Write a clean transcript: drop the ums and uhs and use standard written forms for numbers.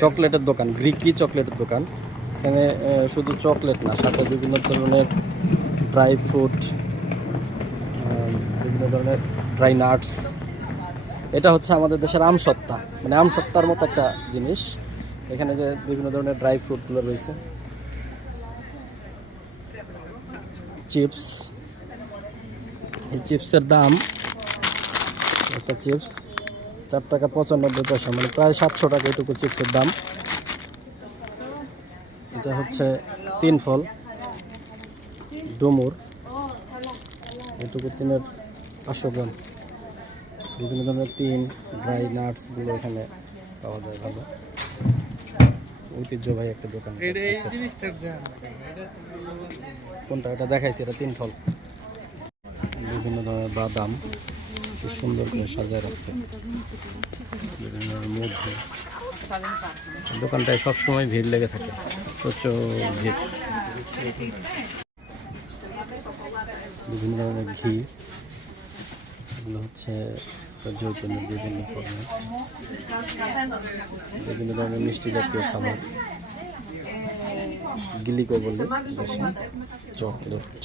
চকলেটের দোকান, গ্রিকি চকলেটের দোকান। এখানে শুধু চকলেট না, সাথে বিভিন্ন ধরনের ড্রাই ফ্রুট, বিভিন্ন ধরনের ড্রাই নাটস। এটা হচ্ছে আমাদের দেশের আমসত্তা, মানে আমসত্তার মতো একটা জিনিস। এখানে যে বিভিন্ন ধরনের ড্রাই ফ্রুটগুলো রয়েছে, চিপস। এই চিপসের দাম, একটা চিপস 4 টাকা 95 পয়সা, মানে প্রায় 700 টাকা এটুকু চিপসের দাম। এটা হচ্ছে 3 ফল ডুমুর, এটুকু 500 গ্রাম। বিভিন্ন ধরনের ড্রাই নাটসগুলো এখানে পাওয়া যায় ভালো। ঐতিহ্যবাহী একটা দোকান। কোনটা এটা দেখাইছি, এটা 3 ফল। বিভিন্ন ধরনের বাদাম খুব সুন্দর করে সাজায় রাখছে। বিভিন্ন ধরনের মধু। দোকানটায় সবসময় ভিড় লেগে থাকে, প্রচুর ভিড়। বিভিন্ন ধরনের ঘি, এগুলো হচ্ছে জৈতুনের বিভিন্ন ধরনের, বিভিন্ন ধরনের মিষ্টি জাতীয় খাবার, গিলিকো বলে, চকলেট।